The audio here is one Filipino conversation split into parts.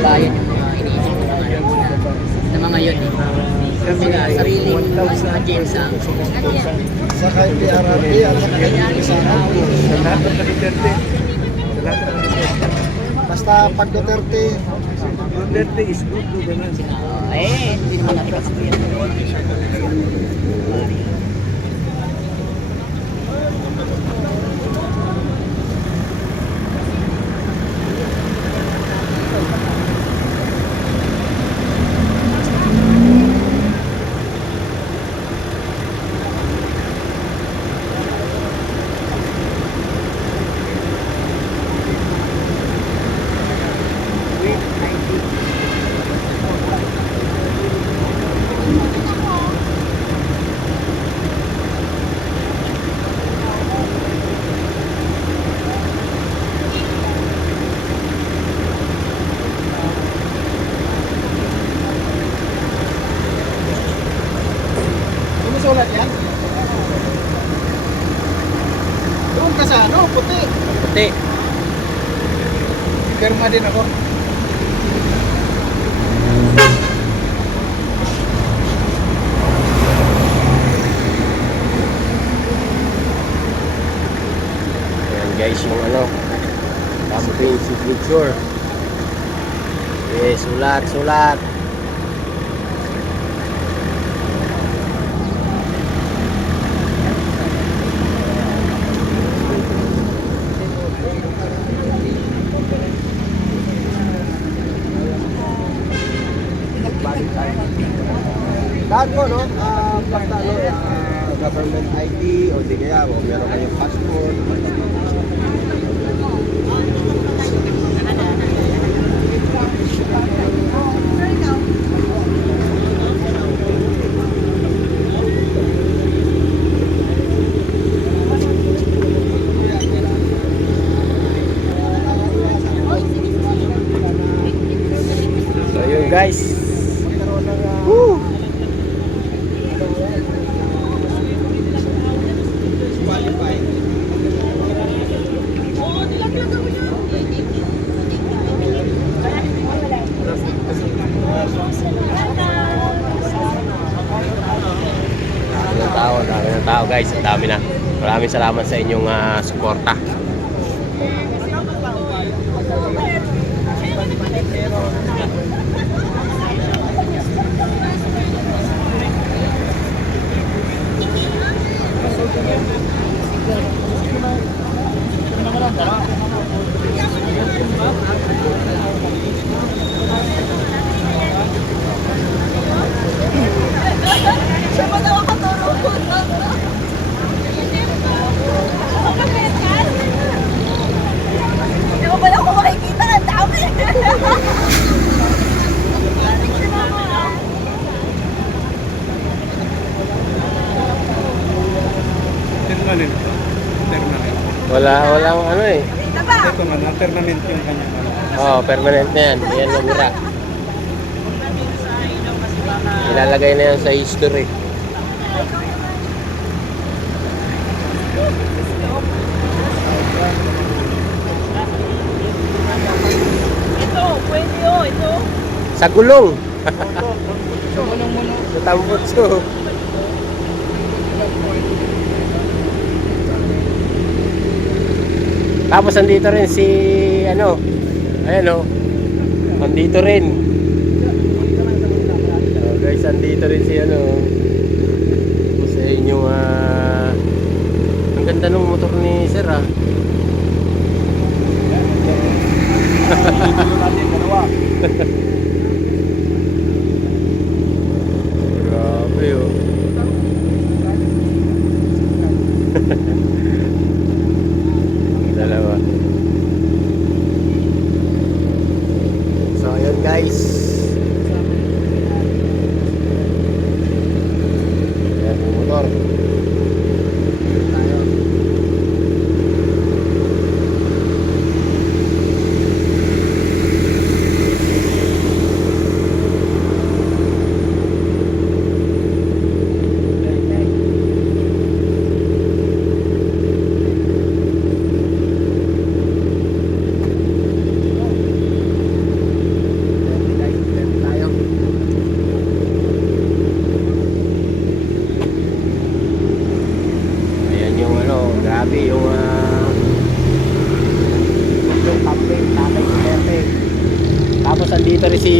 bayad yung mga iniisip ko na mga yun eh. Kasi nga, sariling agensa. Sa kahit PRRD at sa kahit Pisangan. Sa lahat ng Duterte. Sa lahat ng Duterte. Basta pag Duterte, Duterte is good to ganun. Hindi naman natin kasabihan. sumusulat yan? Doon ka sa ano, puti. Puti. Pirma din ako. Ayan guys, yung ano, campaign signature. Sulat, sulat. Lahat po, no? Basta, no? Government ID o di kaya, o meron kayong passport. So yun guys. Woo! Dami ng tao guys, ang dami na. Maraming salamat sa inyong suporta. Hindi mo pala ako makikita, ang dami. Permanent. Permanent. Walang ano eh. Dito ba? Ito nga, permanent yung kanyang ano. Oh, permanent na yan. Yan namira. Ilalagay na yan sa history. Ito, pwede yun, ito. Sa gulong. Sa tambutso. Tapos andito rin si ano. Ayan o. Andito rin. So guys, andito rin si ano. Sa inyong ang ganda ng motor ni Sir ah. Grabe oh. Dalawa. So ayun guys. Ayan yung motor. Tapos andito rin si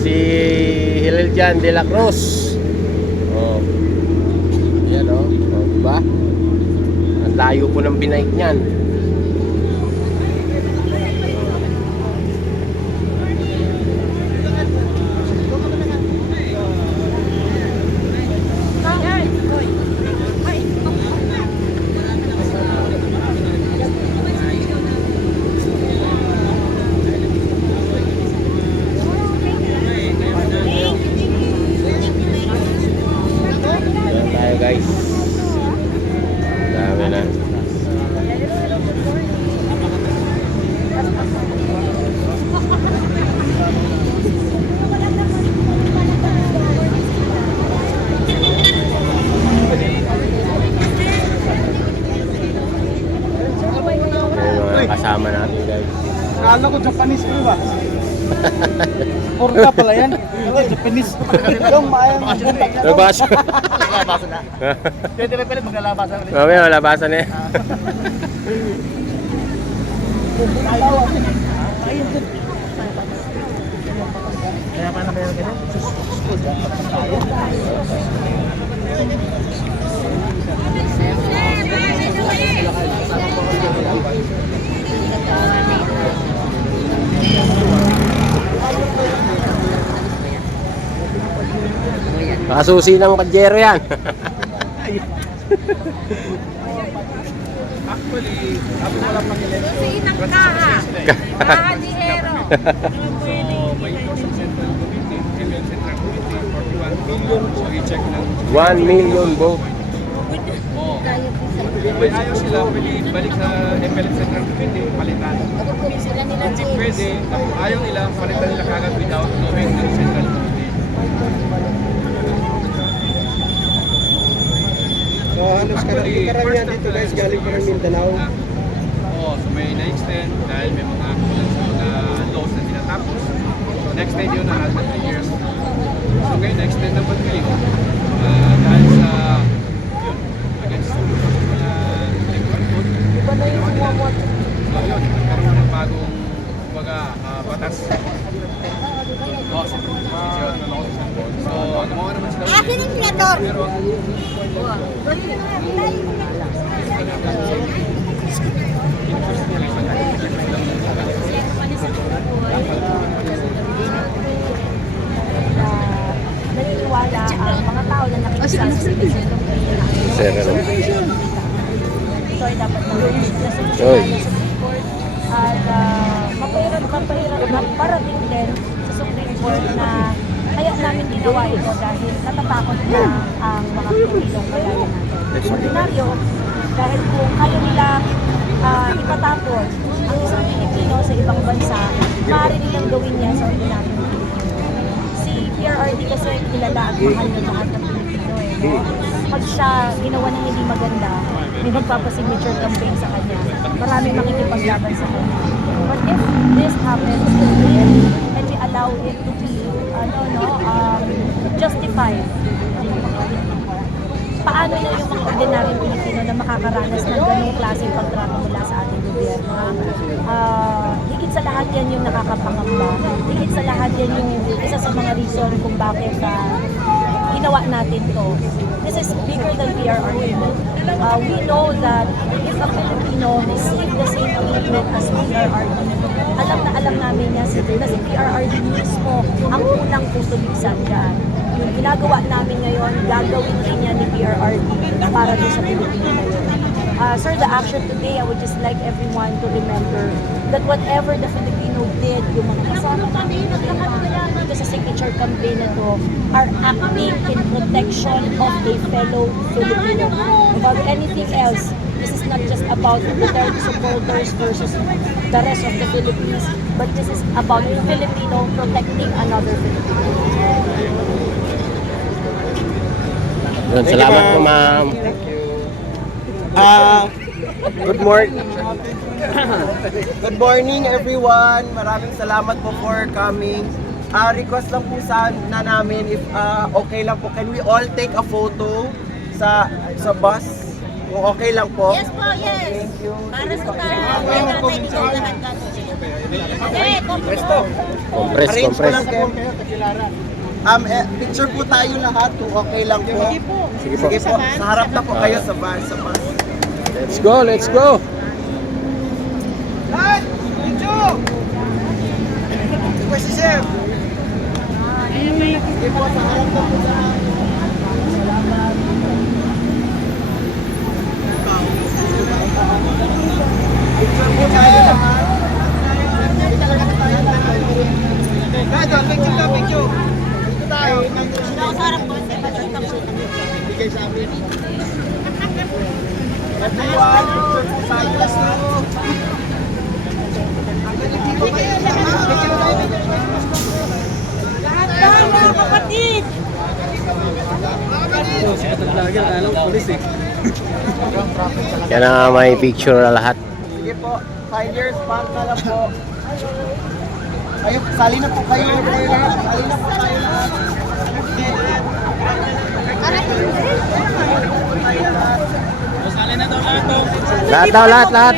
si Hileljan de la Cruz. Oh. Yan oh. Oh, diba? Ang layo po ng binike niyan. Yan tayo guys. Dami na. Yung mga kasama natin guys. Kala ko Japanese po ba? Orga pala yan. Japanese. Yung maayang Nabasa. Labasan na. Kaya di ba pala maglalabasan ulit? Mamaya malabasan eh. Kaya paano kaya ganyan? Nakasusi ng Pajero yan. Actually, ako walang pangilan. Sinang kaha. Kaha ni Hero. May Social Central Committee, Philippine Central Committee, 41 million po i-check lang. 1 million both. May ayaw sila, pwede balik sa Philippine Central Committee, palitan. Hindi pwede, ayaw nila, palitan nila kagad without knowing ng Central Committee. So halos karamihan dito guys galing pa ng Mindanao. Oo, so may na-extend dahil may mga kulang sa mga laws na tinatapos. So next day yun na after 3 years. So ngayon, na-extend naman ngayon. Dahil sa, yun, against mga electoral code. Iba na yung sumamot. So yun, nagkaroon ng bagong batas. Oo, so yun. So gumawa naman sila. Akin yung plator. Pero ang naniniwala ang mga tao na nakikita sa citizen Sir, ano? So ay dapat mag-release na sa Oy. Supreme Court at mapahirap parating din sa Supreme Court na kaya namin ginawa ito dahil natatakot na ang mga Pilipinong kagaya natin. Ordinaryo, dahil kung kayo nilang ipatapos ang isang Pilipino sa ibang bansa, maaari nilang gawin yan sa ordinaryo. Si PRRD kasi kilala at mahal ng lahat ng Pilipino eh. No? Pag siya ginawa ng hindi maganda, may magpapasignature campaign sa kanya. Maraming makikipaglaban sa kanya. But if this happens to him and we allow it to be justified, paano na yung mga ordinaryong Pilipino na makakaranas ng ganung klaseng pagtrato mula sa ating gobyerno? Higit sa lahat yan yung nakakapangamba. Higit sa lahat yan yung isa sa mga reason kung bakit ginawa natin to. This is bigger than PRRD. We know that if a Filipino receive the same treatment as PRRD, alam namin niya na si PRRD mismo ang unang tutulibsan dyan. Yung ginagawa namin ngayon, gagawin din niya ni PRRD para doon sa Pilipino na yun. Sir, the action today, I would just like everyone to remember that whatever the Filipino did, yung mga kasama namin dito sa signature campaign na to, are acting in protection of a fellow Filipino. Above anything else, this is not just about Duterte supporters versus the rest of the Philippines, but this is about Filipino protecting another Filipino. Yun, salamat po ma'am. Good morning everyone. Maraming salamat po for coming. Request lang po sana namin if okay lang po, can we all take a photo sa bus? Kung okay lang po. Yes po, yes. Thank you. Para sa tayo, tatay dito lahat. Compress, Arrange ko compress. lang kayo. Picture po tayo lahat kung okay lang po. Sige po. Sige po, sa harap na po kayo sa van, sa bus. Let's go, let's go. Sige po, sa harap na po sa picture po tayo lahat. Picture ka, picture. Dito tayo. Bigay sa amin. Everyone, picture po tayo lahat. Lahat mga kapatid! Yan na may picture na lahat. Sige po, 5 years back na lang po. Kayo, sali na po kayo. Sali na po kayo lahat. Lahat daw, lahat, lahat.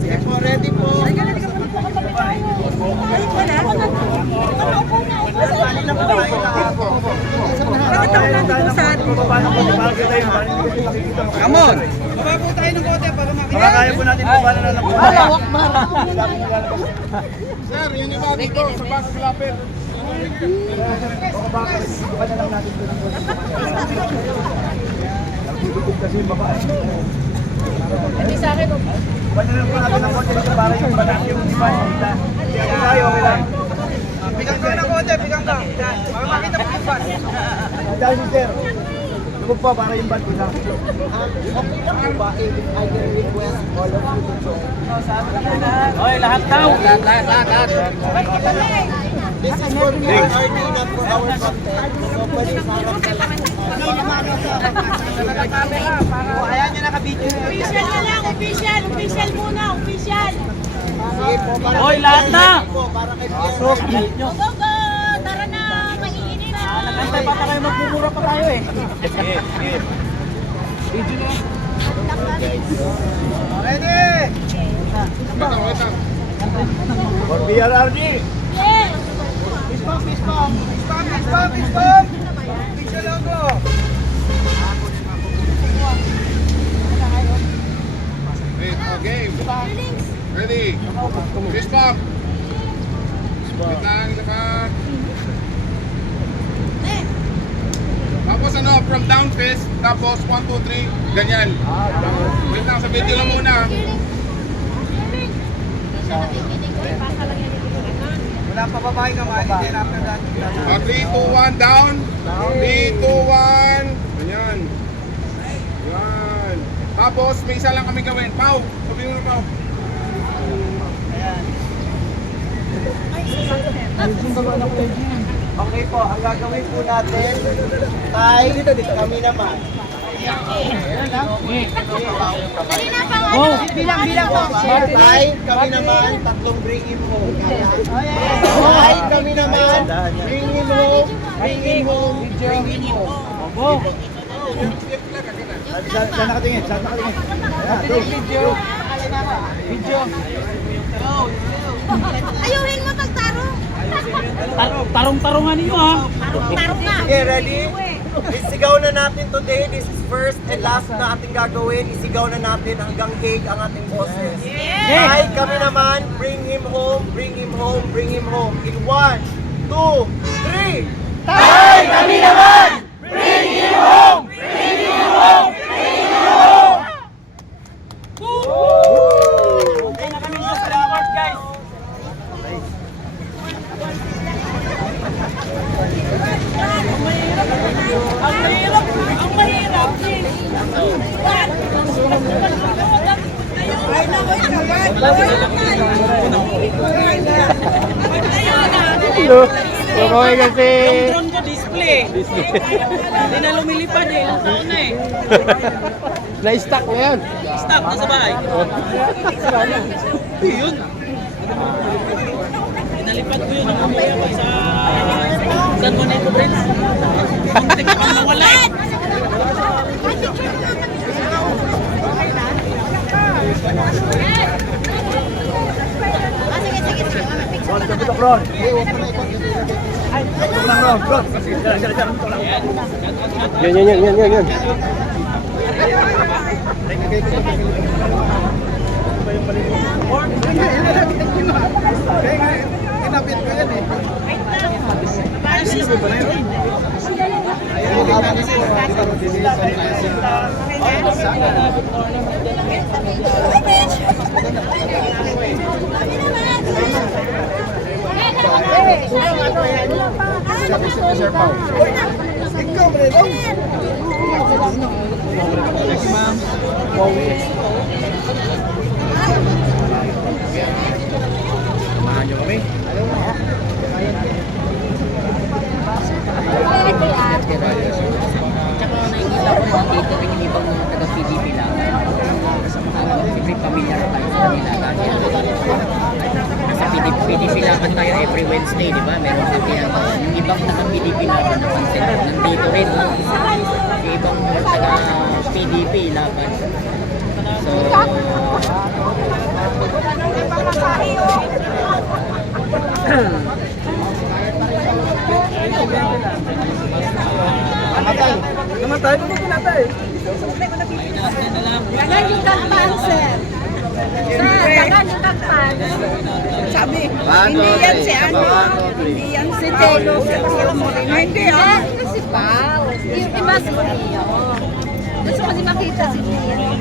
Sige po, ready po. Sali na po kayo lahat. Come on! Baba po tayo ng kote para makita. Baka kaya po natin po na lang. Sir, yun yung bago ko sa bus lapit. Hindi sa akin. Pigang ka ng kote, pigang ka. Para makita po yung bus. Okay lang po ba if I can request all of you to join? This is for PRRD, not for our content. So pwede sa harap na lang. Ayan nyo nakabidyo. Official na lang, official! Official muna, official! Sige po, para Hoy, lahat na! Para kay PRRD. Go, go, go! Tara na! Maiinit na! Antay pa tayo, magmumura pa tayo eh. Ready! Yes! Fist bump, fist bump. Fist bump, fist bump, fist bump. Picture logo. Okay. Ready? Fist bump. Wait lang, isa ka. Tapos ano, from down fist, tapos 1, 2, 3, ganyan. Wait lang, sa video lang muna. Wala pa babae kamay. Then after that. 3, 2, 1, down. 3, 2, 1. Ganyan. Yan. Tapos, may isa lang kami gawin. Pau! Sabi mo na, Pau. Okay po, ang gagawin po natin, tay, kami naman. Bilang po! Tay, kami naman, tatlong bring him home. Tay, kami naman, bring him home, bring him home, bring him home. Saan nakatingin? Saan nakatingin? Ayuhin mo tagtaro! Tarong-tarongan niyo ha. Tarong na! Okay, ready? Isigaw na natin today. This is first and last na ating gagawin. Isigaw na natin hanggang Hague ang ating boses. Tay, kami naman, bring him home, bring him home, bring him home. In 1, 2, 3. Tay, kami naman, bring him home, bring him home, bring him home. Okay na kami sa support guys. Ang mahirap! Ang mahirap! Okay kasi. Yung drone ko display. Hindi na lumilipad eh. Ilang taon na eh. Na-stuck na yan. Stop, nasa bahay. Yun. Pinalipad ko yun. Ang umuwi ako sa San Juanito Prince. Yun. Tsaka nakikita ko naman dito rin yung ibang mga taga-PDP lang. Siyempre pamilyar tayo sa kanila dahil nasa PDP laban tayo every Wednesday, di ba? Meron din kaya yung ibang taga-PDP laban na content nandito rin. Yung ibang taga-PDP laban. So, Tagal yung kakpan, sir. Sir, tagal yung kakpan. Sabi, hindi yan si ano, hindi yan si Telo. Hindi ah. Si Pao. Yung iba si Leo. Gusto ko din makita si Leo.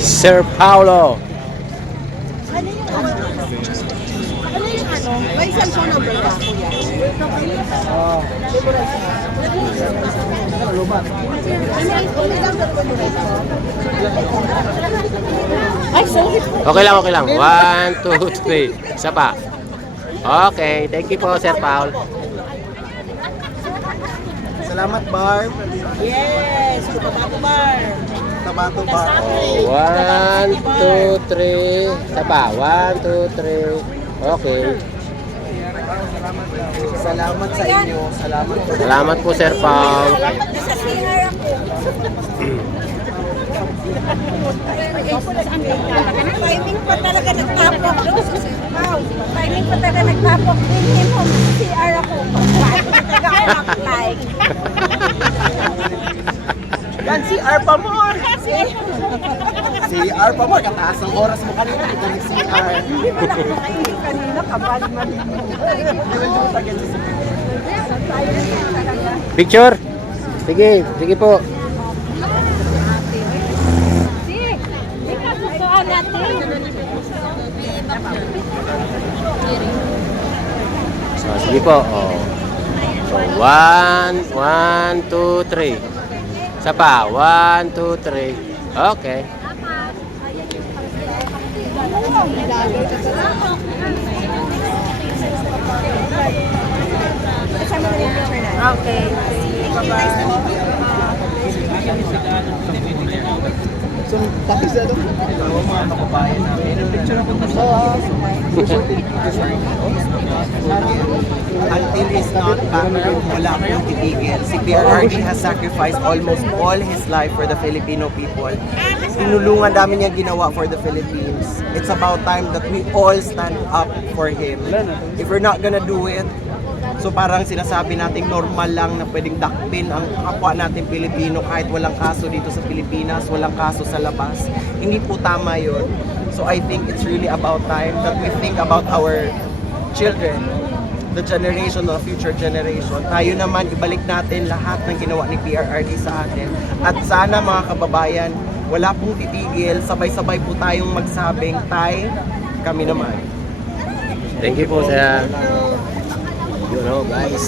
Sir Paulo. Ano yung ano? Ano yung ano? May cellphone number ba? Ay, sorry. Okay lang. 1, 2, 3. Isa pa. Okay, thank you po, Sir Paul. Salamat, Barb. Yes, Tabato Bar. Tabato Bar. 1, 2, 3. Isa pa. 1, 2, 3. Okay. Salamat sa inyo. Salamat po, Sir Paul. Sa CR ako. Timing pa talaga nagtapok. Timing pa talaga nagtapok. Hindi mo, CR ako. Pag-apply. Yan, si R pa more. Si R pa more. Kataas ang oras mo kanina. Ito yung si R. Hindi mo na ako nakainin kanina. Kabal malino. Picture? Sige po. Ikaw natin. So, sige po. So, 1, 2, 3. Isa pa. 1, 2, 3. Okay. Okay. So, pati sa ito. Mga kababayan namin. Picture ako na Until he's not back, wala akong titigil. Si PRRD has sacrificed almost all his life for the Filipino people. Tinulungan namin niya ginawa for the Philippines. It's about time that we all stand up for him. If we're not gonna do it, so parang sinasabi natin normal lang na pwedeng dakpin ang kapwa natin Pilipino kahit walang kaso dito sa Pilipinas, walang kaso sa labas. Hindi po tama yun. So I think it's really about time that we think about our children, the generation, the future generation. Tayo naman, ibalik natin lahat ng ginawa ni PRRD sa atin. At sana mga kababayan, wala pong titigil, sabay-sabay po tayong magsabing, tay, kami naman. Thank you po, Sir. You know, guys.